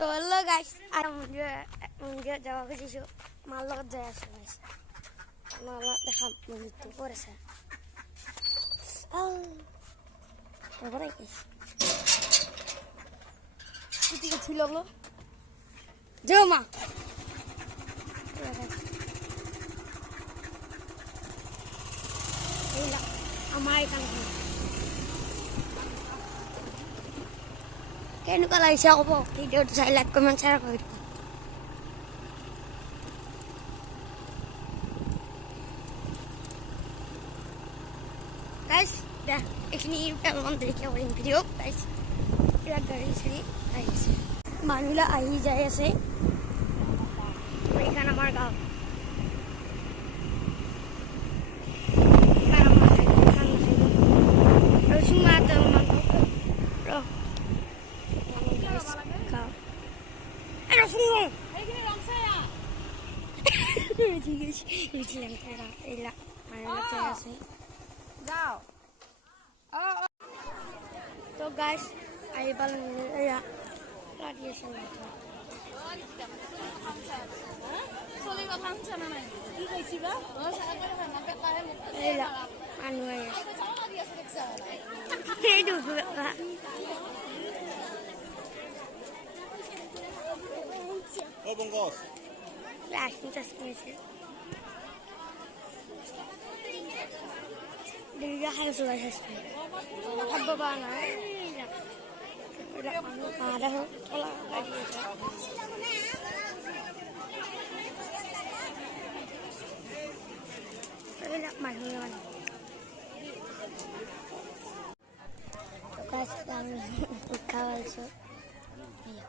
তো hello guys আর মন্দির যাওয়া খুঁজিছো মার লগত যাই আছো গাইস মার দেখা মন্দিরতে করেছে তারপরে গাইস কি ছিল বলো যাও মা আমার এখানে কেন কালাইছে কব ভিডিওটো চাই লাইক কমেন্ট শেয়ার কৰি দিব গাইস দেখ এখানে কেমন দেখে ওই ভিডিও গাইস এটা গাড়ি ছেড়ে আইছে মানুষরা আহি যাই আছে এখানে আমার গাঁও তো গাইস আই বাল লাগিয়েছে চলি কথা শুনছ না নাই কি কইছিবা ও সাগৰ ভাঙাতে কাহে মুখ এলা আনু আইছে এই দুগা ও বঙ্গস লাস্ট টাস্কিছে দিগা খাই সুগাই আছে খাব বা না ada tolak lagi enak mahal kas yang kawal so iya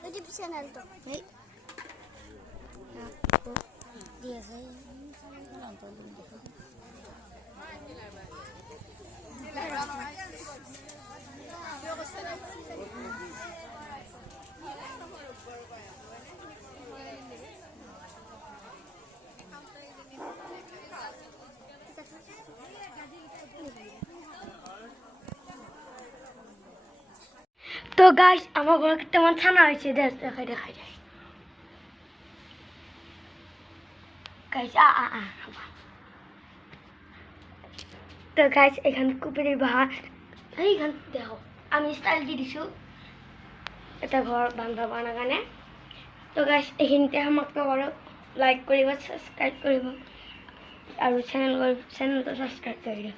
jadi bisa nonton nih aku dia saya nonton তো গাইস আমার ঘরে কেমন ছানা হয়েছে দেখাই যায় গাইস তো গাইস এখানে কুপির বাহা এইখান দেখো আমি স্টাইল দিয়ে দিছো এটা ঘর বান্ধা বানাগানে তো গাইস এইখিনিতে আমাকে বড় লাইক করিবা সাবস্ক্রাইব করিবা আর চ্যানেলটো সাবস্ক্রাইব করিবা